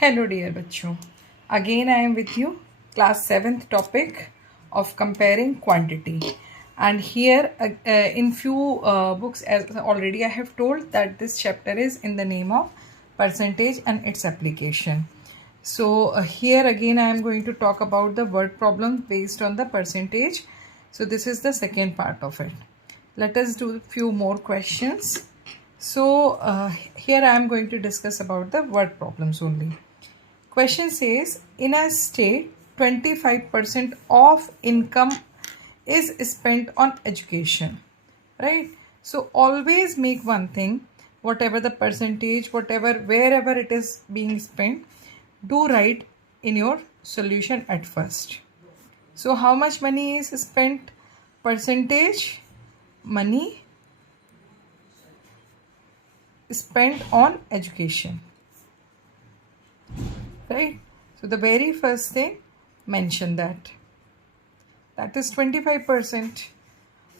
Hello dear बच्चों, again I am with you, class 7th topic of comparing quantity. And here in few books, as already I have told, that this chapter is in the name of percentage and its application. So here again I am going to talk about the word problem based on the percentage. So this is the second part of it. Let us do a few more questions. So here I am going to discuss about the word problems only. Question says, in a state, 25% of income is spent on education, right? So always make one thing, whatever the percentage, whatever, wherever it is being spent, do write in your solution at first. So how much money is spent? Percentage, money spent on education, right? So the very first thing, mention that is 25%.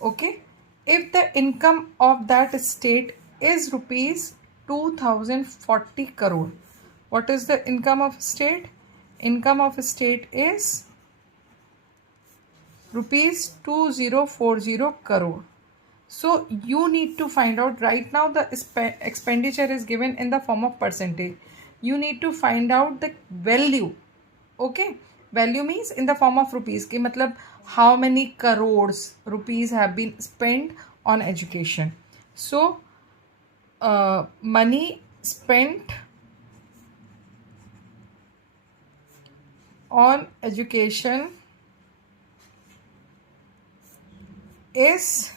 Okay, if the income of that state is rupees 2040 crore, what is the income of state? Income of state is rupees 2040 crore. So you need to find out, right now the expenditure is given in the form of percentage. You need to find out the value. Okay, value means in the form of rupees ki matlab how many crores rupees have been spent on education. So money spent on education is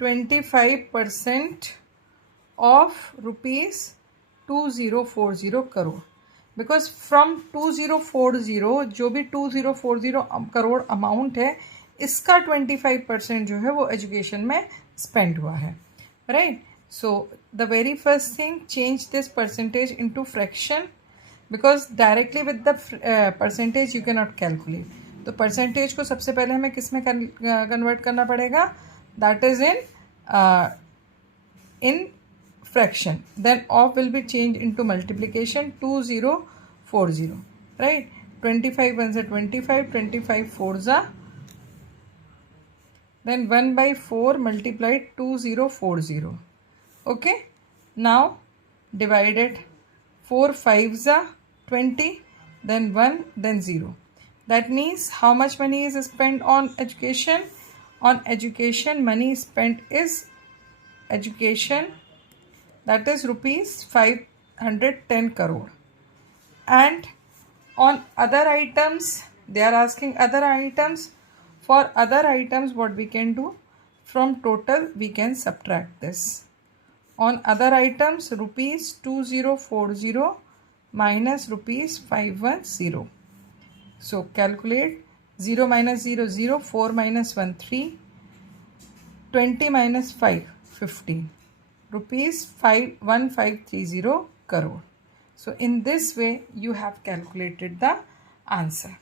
25% of rupees 2040 crore. Because from 2040 जो भी 2040 crore amount है, इसका 25% जो है वो education में spend हुआ है, right? So the very first thing, change this percentage into fraction, because directly with the percentage you can not calculate. तो परसेंटेज को सबसे पहले हमें किस में कन्वर्ट करना पड़ेगा? That is in fraction. Then of will be changed into multiplication, 2040, right? 25 ones are 25, 25 fours are, then 1 by 4 multiplied 2040. Okay, now divided, 4 5s are 20, then 1, then 0. That means how much money is spent on education? On education, money spent is education, that is rupees 510 crore. And on other items, they are asking other items. For other items, what we can do? From total we can subtract this. On other items, rupees 2040 minus rupees 510. So calculate. 0 minus 0 0, 4 minus 1 3, 20 minus 5 15, rupees 1530 crore. So in this way you have calculated the answer.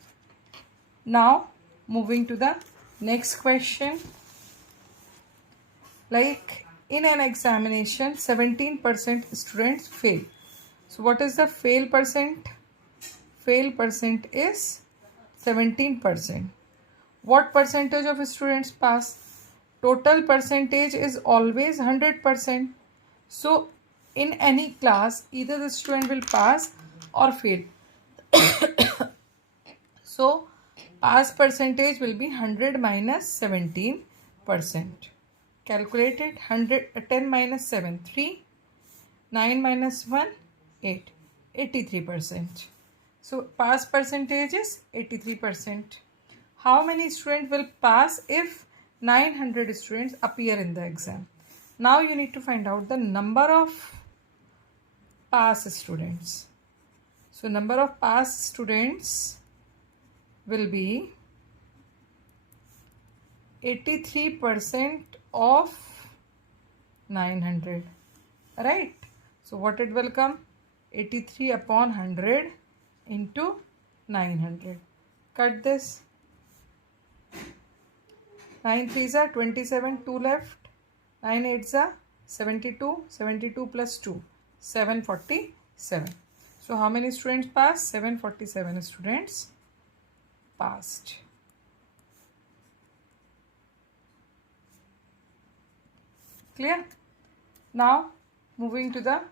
Now moving to the next question. Like in an examination, 17% students fail. So what is the fail percent? Fail percent is 17%. What percentage of students pass? Total percentage is always 100%. So in any class, either the student will pass or fail. So pass percentage will be 100 minus 17%. Calculate it. 10 minus 7 3, 9 minus 1 8, 83%. So pass percentage is 83%. How many students will pass if 900 students appear in the exam? Now you need to find out the number of pass students. So number of pass students will be 83% of 900, right? So what it will come? 83 upon 100 into 900. Cut this. 9 3s are 27, 2 left, 9 8s are 72, 72 plus 2, 747. So how many students passed? 747 students passed. Clear? Now moving to the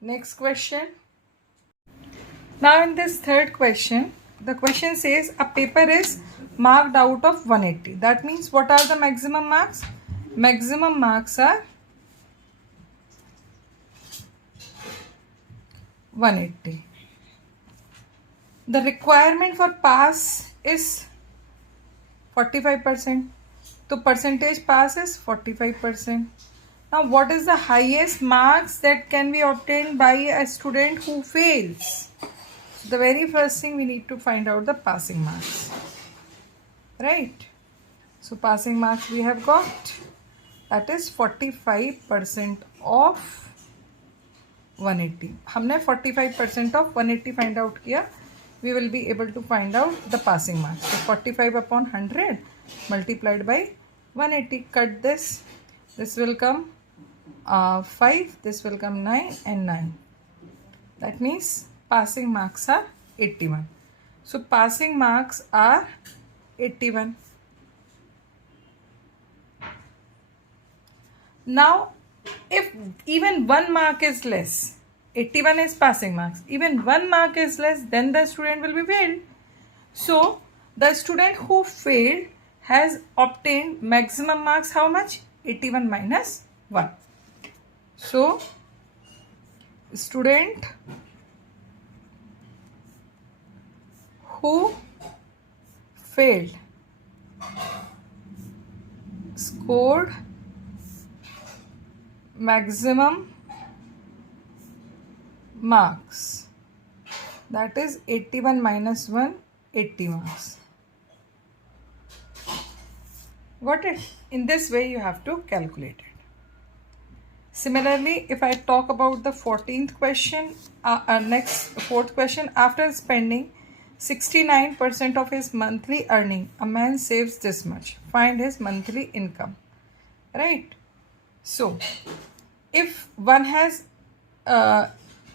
next question. Now in this third question, the question says a paper is marked out of 180. That means what are the maximum marks? Maximum marks are 180. The requirement for pass is 45%. So percentage pass is 45%. Now what is the highest marks that can be obtained by a student who fails? So the very first thing we need to find out the passing marks. Right? So passing marks we have got, that is 45% of 180. हमने 45% of 180 find out किया. We will be able to find out the passing marks. So 45 upon 100 multiplied by 180. Cut this. This will come 5. This will come 9 and 9. That means passing marks are 81. So passing marks are 81. Now if even 1 mark is less, 81 is passing marks, even 1 mark is less, then the student will be failed. So the student who failed has obtained maximum marks how much? 81 minus 1. So student who failed scored maximum marks, that is 81 minus 1, 80 marks. Got it? In this way you have to calculate it. Similarly, if I talk about the 14th question, fourth question, after spending 69% of his monthly earning, a man saves this much. Find his monthly income. Right? So if one has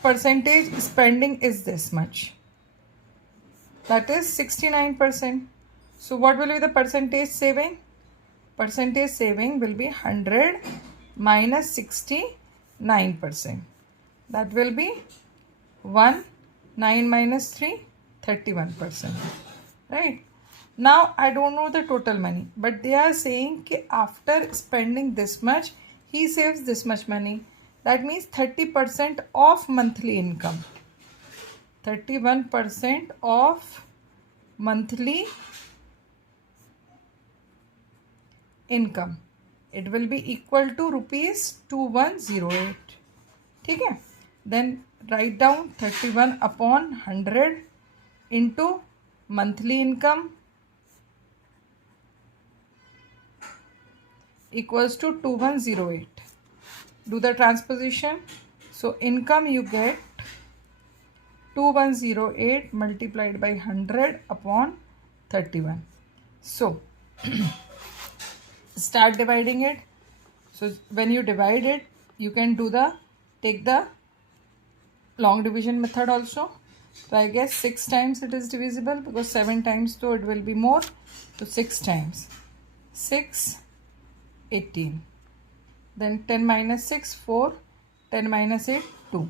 percentage spending is this much, that is 69%. So what will be the percentage saving? Percentage saving will be 100 minus 69%. That will be 1, 9 minus 3, 31%. Right? Now I don't know the total money, but they are saying that after spending this much, he saves this much money. That means 30% of monthly income. 31% of monthly income. It will be equal to rupees 2108. Okay? Then write down 31 upon 100 into monthly income equals to 2108. Do the transposition. So income you get 2108 multiplied by 100 upon 31. So start dividing it. So when you divide it, you can take the long division method also. So I guess 6 times it is divisible, because 7 times though it will be more. So 6 times. 6, 18. Then 10 minus 6, 4. 10 minus 8, 2.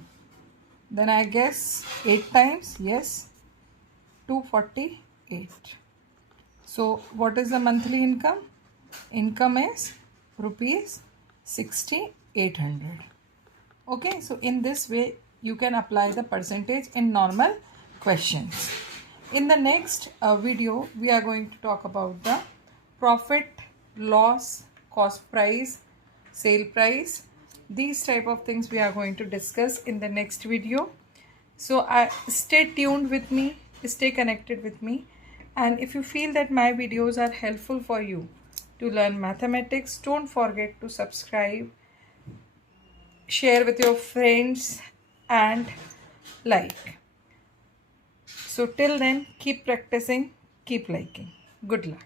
Then I guess 8 times, yes, 248. So what is the monthly income? Income is rupees 6,800. Okay, so in this way you can apply the percentage in normal questions. In the next video, we are going to talk about the profit, loss, cost price, sale price. These type of things we are going to discuss in the next video. So stay tuned with me, stay connected with me, and if you feel that my videos are helpful for you to learn mathematics, don't forget to subscribe, share with your friends and like. So till then, keep practicing, keep liking. Good luck.